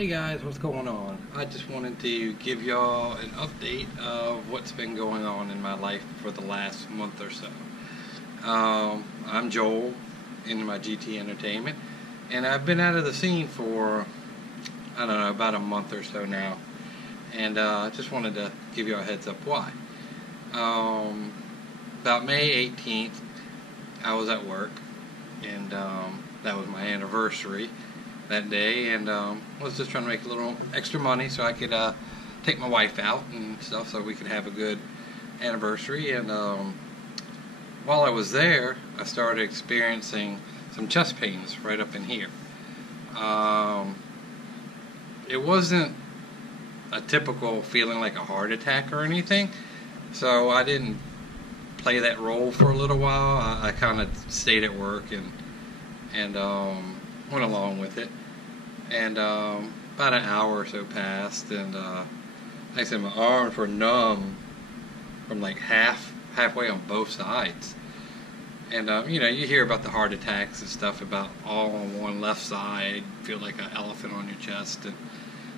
Hey guys, what's going on? I just wanted to give y'all an update of what's been going on in my life for the last month or so. I'm Joel in my GT Entertainment, and I've been out of the scene for, I don't know, about a month or so now. And I just wanted to give you a heads up why. About May 18th, I was at work, and that was my anniversary that day, and was just trying to make a little extra money so I could take my wife out and stuff so we could have a good anniversary. And while I was there, I started experiencing some chest pains right up in here. It wasn't a typical feeling like a heart attack or anything, so I didn't play that role for a little while. I kind of stayed at work and went along with it. And about an hour or so passed, and like I said, my arms were numb from like halfway on both sides. And you hear about the heart attacks and stuff about all on one left side, feel like an elephant on your chest and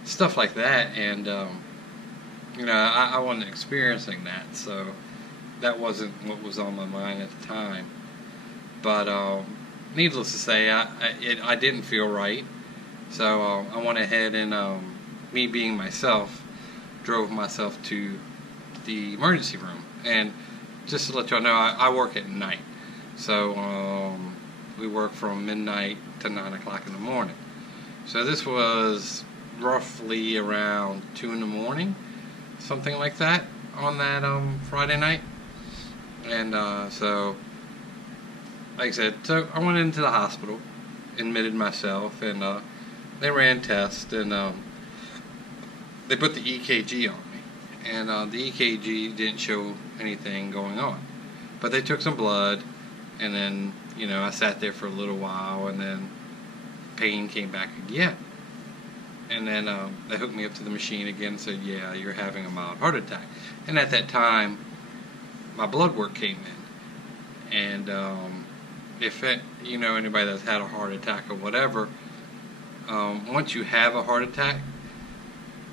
stuff like that. And I wasn't experiencing that, so that wasn't what was on my mind at the time. But needless to say, I didn't feel right. So I went ahead and, me being myself, drove myself to the emergency room. And just to let y'all know, I work at night. So we work from midnight to 9 o'clock in the morning. So this was roughly around 2 in the morning, something like that, on that Friday night. And so, like I said, so I went into the hospital, admitted myself, and they ran tests, and they put the EKG on me, and the EKG didn't show anything going on, but they took some blood, and then I sat there for a little while, and then pain came back again, and then they hooked me up to the machine again and said, yeah, you're having a mild heart attack. And at that time my blood work came in, and if anybody that's had a heart attack or whatever, once you have a heart attack,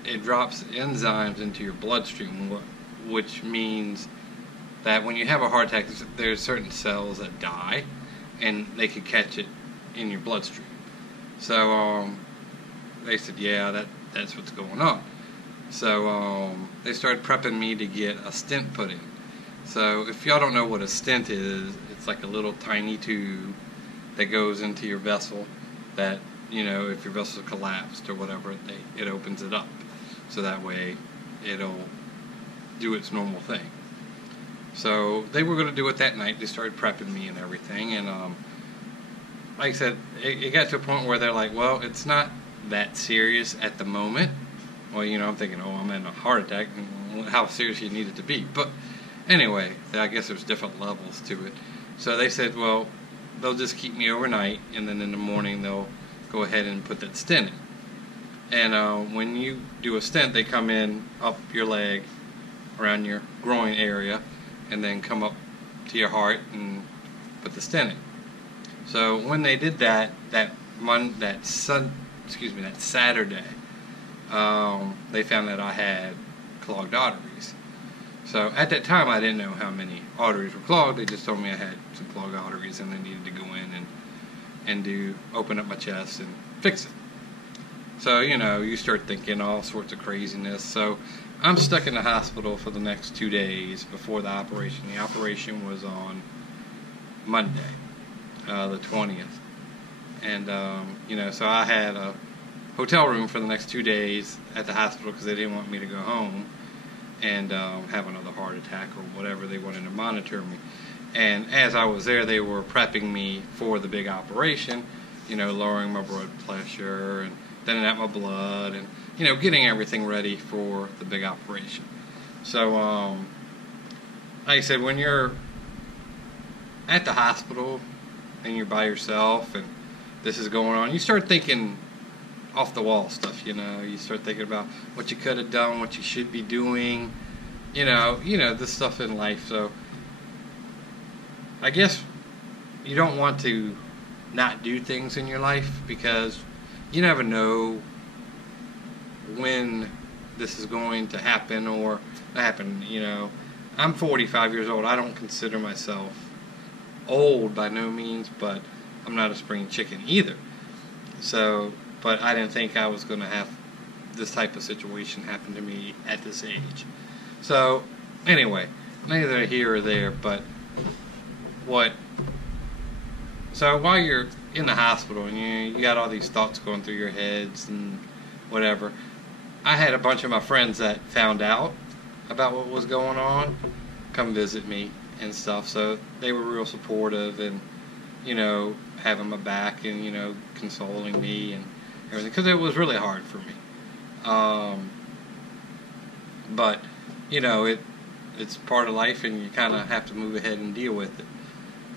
it drops enzymes into your bloodstream, which means that when you have a heart attack, there's certain cells that die, and they could catch it in your bloodstream. So they said, yeah, that's what's going on. So they started prepping me to get a stent put in. So if y'all don't know what a stent is, it's like a little tiny tube that goes into your vessel that, if your vessel collapsed or whatever, it opens it up. So that way it'll do its normal thing. So they were going to do it that night. They started prepping me and everything. And like I said, it got to a point where they're like, well, it's not that serious at the moment. Well, I'm thinking, oh, I'm in a heart attack. How serious you need it to be. But anyway, I guess there's different levels to it. So they said, well, they'll just keep me overnight, and then in the morning they'll go ahead and put that stent in. And when you do a stent, they come in up your leg, around your groin area, and then come up to your heart and put the stent in. So when they did that Saturday, they found that I had clogged arteries. So at that time, I didn't know how many arteries were clogged. They just told me I had some clogged arteries, and they needed to go in and open up my chest and fix it. So you start thinking all sorts of craziness. So I'm stuck in the hospital for the next 2 days before the operation. The operation was on Monday, the 20th, and so I had a hotel room for the next 2 days at the hospital because they didn't want me to go home and have another heart attack or whatever. They wanted to monitor me. And as I was there, they were prepping me for the big operation, lowering my blood pressure and thinning out my blood and, getting everything ready for the big operation. So, like I said, when you're at the hospital and you're by yourself and this is going on, you start thinking off the wall stuff, you start thinking about what you could have done, what you should be doing, this stuff in life. So I guess you don't want to not do things in your life because you never know when this is going to happen or not happen. You know, I'm 45 years old. I don't consider myself old by no means, but I'm not a spring chicken either. So, but I didn't think I was going to have this type of situation happen to me at this age. So, anyway, neither here or there, but so while you're in the hospital and you got all these thoughts going through your heads and whatever, I had a bunch of my friends that found out about what was going on come visit me and stuff, so they were real supportive and, you know, having my back and, you know, consoling me and everything, because it was really hard for me. But, you know, it's part of life, and you kind of have to move ahead and deal with it.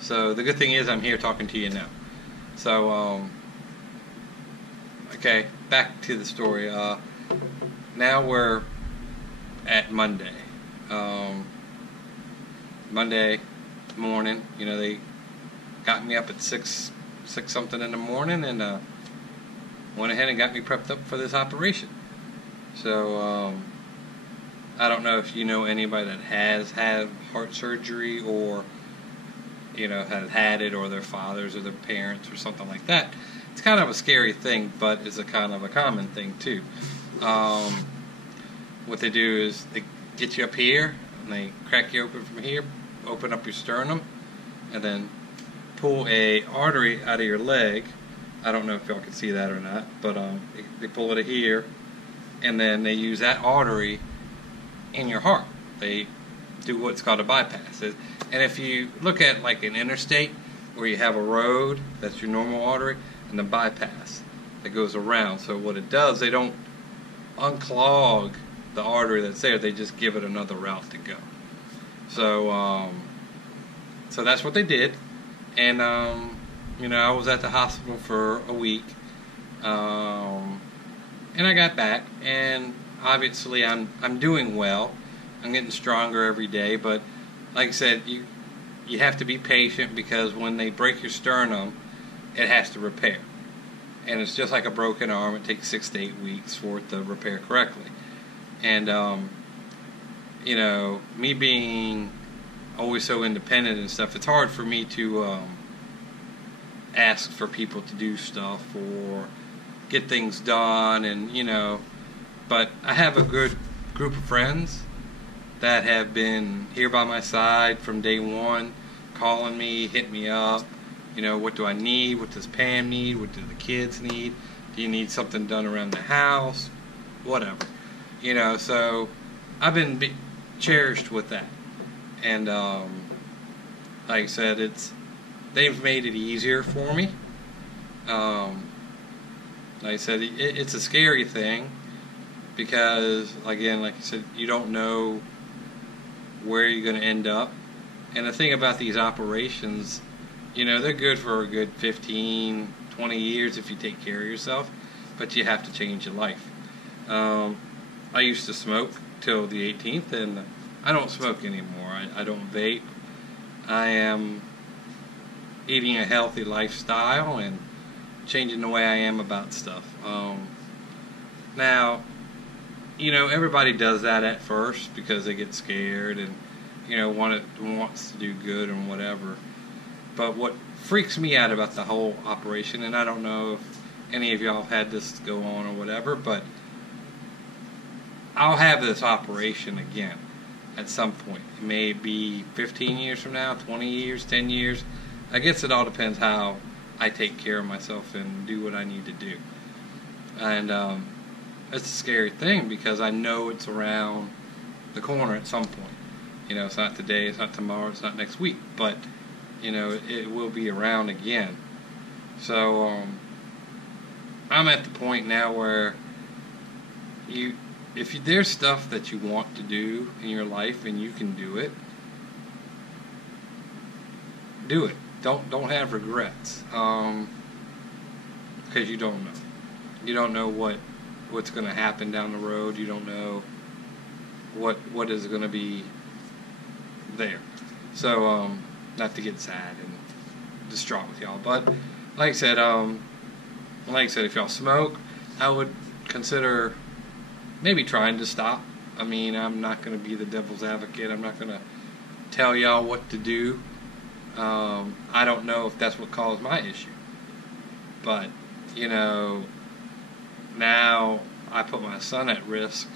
So the good thing is I'm here talking to you now. So, okay, back to the story. Now we're at Monday. Monday morning, you know, they got me up at 6 something in the morning and went ahead and got me prepped up for this operation. So, I don't know if you know anybody that has had heart surgery or, you know, has had it, or their fathers or their parents or something like that. It's kind of a scary thing, but it's a kind of a common thing too. What they do is they get you up here and they crack you open from here, open up your sternum, and then pull a artery out of your leg. I don't know if y'all can see that or not, but they pull it here, and then they use that artery in your heart. They do what's called a bypass. And if you look at like an interstate where you have a road, that's your normal artery, and the bypass that goes around. So what it does, they don't unclog the artery that's there, they just give it another route to go. So so that's what they did. And you know, I was at the hospital for a week, and I got back, and obviously I'm doing well. I'm getting stronger every day, but like I said, you have to be patient, because when they break your sternum, it has to repair. And it's just like a broken arm. It takes 6 to 8 weeks for it to repair correctly. And you know, me being always so independent and stuff, it's hard for me to ask for people to do stuff or get things done, and you know, but I have a good group of friends that have been here by my side from day one, calling me, hitting me up, you know, what do I need, what does Pam need, what do the kids need, do you need something done around the house, whatever, you know. So I've been cherished with that. And like I said, they've made it easier for me. Like I said, it's a scary thing, because again, like I said, you don't know where you're going to end up. And the thing about these operations, you know, they're good for a good 15, 20 years if you take care of yourself, but you have to change your life. I used to smoke till the 18th, and I don't smoke anymore. I don't vape. I am eating a healthy lifestyle and changing the way I am about stuff. Now, you know, everybody does that at first because they get scared and, you know, wants to do good and whatever. But what freaks me out about the whole operation, and I don't know if any of y'all have had this go on or whatever, but I'll have this operation again at some point. It may be 15 years from now, 20 years, 10 years. I guess it all depends how I take care of myself and do what I need to do. And it's a scary thing, because I know it's around the corner at some point. You know, it's not today, it's not tomorrow, it's not next week, but you know, it will be around again. So I'm at the point now where if there's stuff that you want to do in your life and you can do it, do it. Don't have regrets, because you don't know. You don't know what's going to happen down the road. You don't know what is going to be there. So not to get sad and distraught with y'all, but like I said, if y'all smoke, I would consider maybe trying to stop. I mean, I'm not going to be the devil's advocate. I'm not going to tell y'all what to do. I don't know if that's what caused my issue. But, you know, now I put my son at risk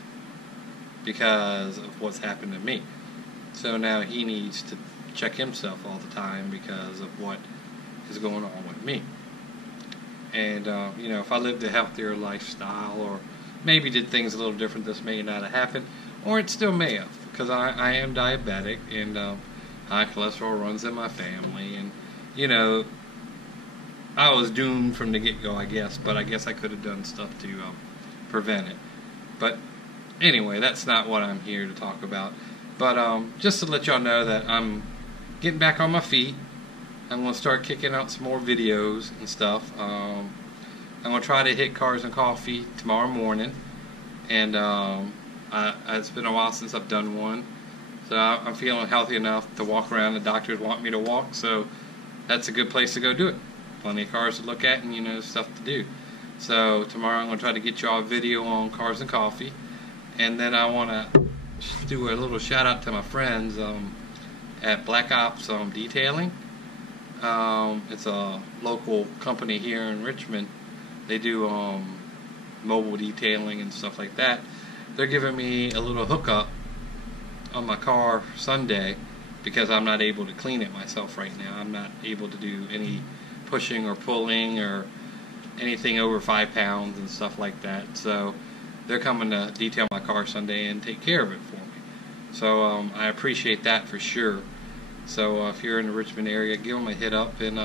because of what's happened to me. So now he needs to check himself all the time because of what is going on with me. And, you know, if I lived a healthier lifestyle or maybe did things a little different, this may not have happened. Or it still may have, because I am diabetic and high cholesterol runs in my family. And, you know, I was doomed from the get-go, I guess. But I guess I could have done stuff to prevent it. But anyway, that's not what I'm here to talk about. But just to let y'all know that I'm getting back on my feet. I'm going to start kicking out some more videos and stuff. I'm going to try to hit Cars and Coffee tomorrow morning. And it's been a while since I've done one. So I'm feeling healthy enough to walk around. The doctors want me to walk, so that's a good place to go do it. Plenty of cars to look at and, you know, stuff to do. So tomorrow I'm going to try to get y'all a video on Cars and Coffee. And then I want to do a little shout out to my friends at Black Ops Detailing. It's a local company here in Richmond. They do mobile detailing and stuff like that. They're giving me a little hookup on my car Sunday because I'm not able to clean it myself right now. I'm not able to do any pushing or pulling or anything over 5 pounds and stuff like that. So they're coming to detail my car Sunday and take care of it for me. So I appreciate that for sure. So if you're in the Richmond area, give them a hit up and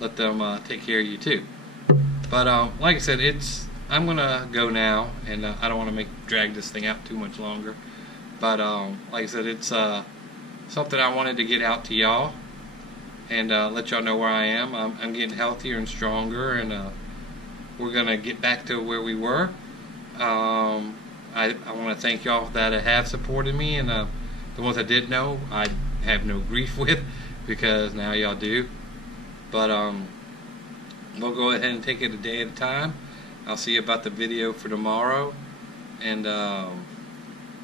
let them take care of you too. But like I said, I'm gonna go now, and I don't want to drag this thing out too much longer. But like I said, it's something I wanted to get out to y'all and let y'all know where I am. I'm getting healthier and stronger, and we're gonna get back to where we were. I want to thank y'all that have supported me, and the ones I did know, I have no grief with, because now y'all do. But we'll go ahead and take it a day at a time. I'll see you about the video for tomorrow, and I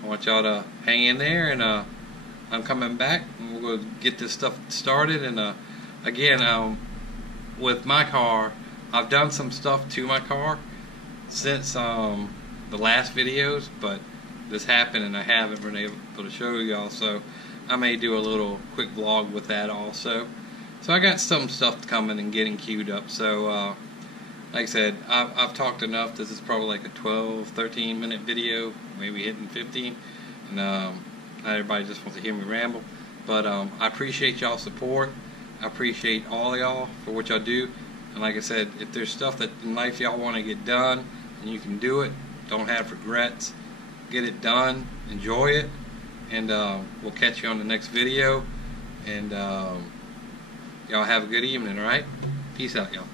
want y'all to hang in there, and I'm coming back and we'll go get this stuff started. And again, with my car, I've done some stuff to my car since the last videos, but this happened and I haven't been able to show y'all, so I may do a little quick vlog with that also. So I got some stuff coming and getting queued up. So like I said, I've talked enough. This is probably like a 12-13 minute video, maybe hitting 15, and not everybody just wants to hear me ramble. But I appreciate y'all's support. I appreciate all y'all for what y'all do. And like I said, if there's stuff that in life y'all want to get done and you can do it, don't have regrets, get it done, enjoy it, and we'll catch you on the next video. And y'all have a good evening, alright? Peace out, y'all.